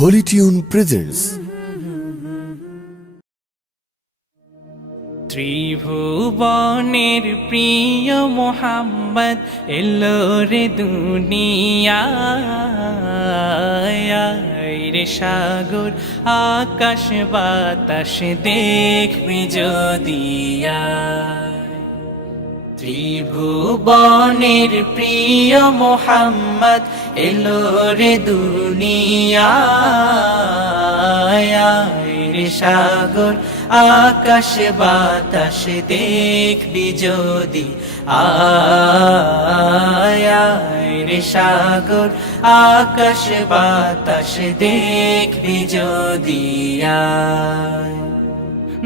Holy Tune presents ত্রিভুবনের প্রিয় মোহাম্মদ এলো রে দুনিয়ায় রে সাগর আকাশ বাতাস দেখবি যদিয়া ত্রিভুবনের প্রিয় মোহাম্মদ এলো রে দুনিয়ায় রে সাগর আকাশ বাতাস দেখবি যদি আয় রে সাগর আকাশ বাতাস দেখবি যদি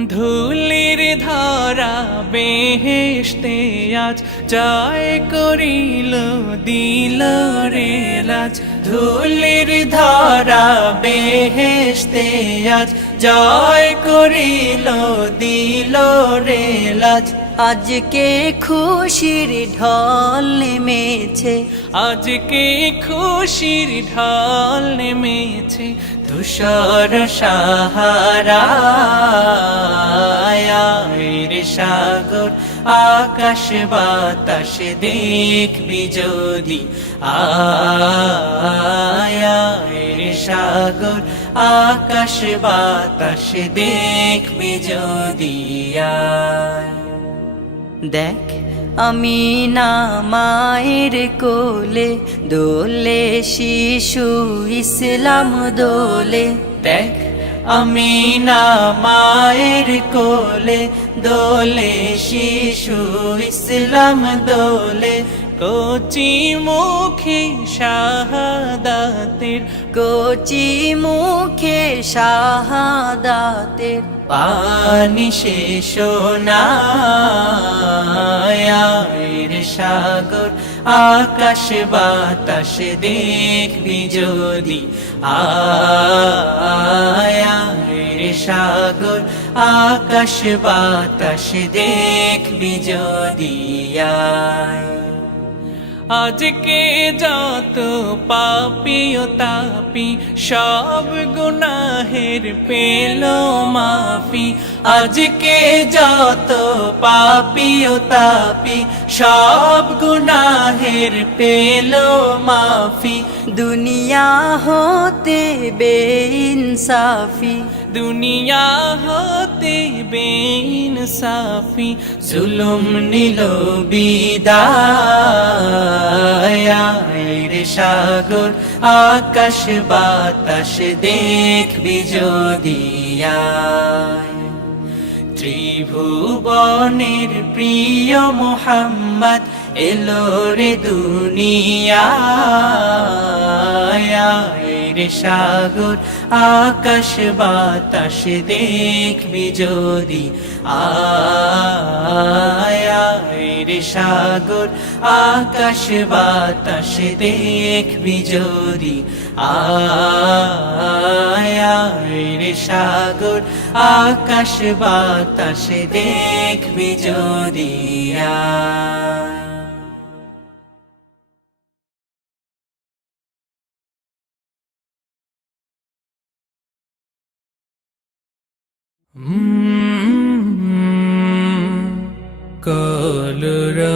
ধুলির ধরা বেহেশতে আজ জয় করিল দিল রে লাজ ধুলির ধরা বেহেশতে আজ জয় করিল দিল রে লাজ আজকে খুশির ঢল নেমেছে, আজকে খুশির ঢল নেমেছে ধূসর সাহারায় রে সাগর আকাশ বাতাস দেখবি যদি আয় রে সাগর আকাশ বাতাস দেখবি যদি দেখ আমি না মায়ের কোলে দোলে শিশু ইসলাম দোলে। দেখ আমি না মায়ের কোলে দোলে শিশু ইসলাম দোলে কচি মুখে শাহাদাতের কচি মুখে শাহাদাতের পানি শেষ রে সাগর আকাশ বাতাস দেখবি যদি আয় রে সাগর আকাশ বাতাস দেখবি যদি আজকে যত পাপী ও তাপি সব গুনাহের পেল মাফি আজকে যত পাপী ও তাপি সব গুনাহের পেল মাফি দুনিয়া হতে বেইনসাফি দুনিয়া হতে বেইনসাফি জুলুম নিল বিদায় রে সাগর আকাশ বাতাস দেখবি যদি ত্রিভুবনের প্রিয় মোহাম্মদ এলো রে দুনিয়ায় রে সাগর আকাশ বাতাস দেখবি যদি আয় রে সাগর আকাশ বাতাস দেখবি যদি আয় রে সাগর আকাশ বাতাস দেখবি যদি কলরা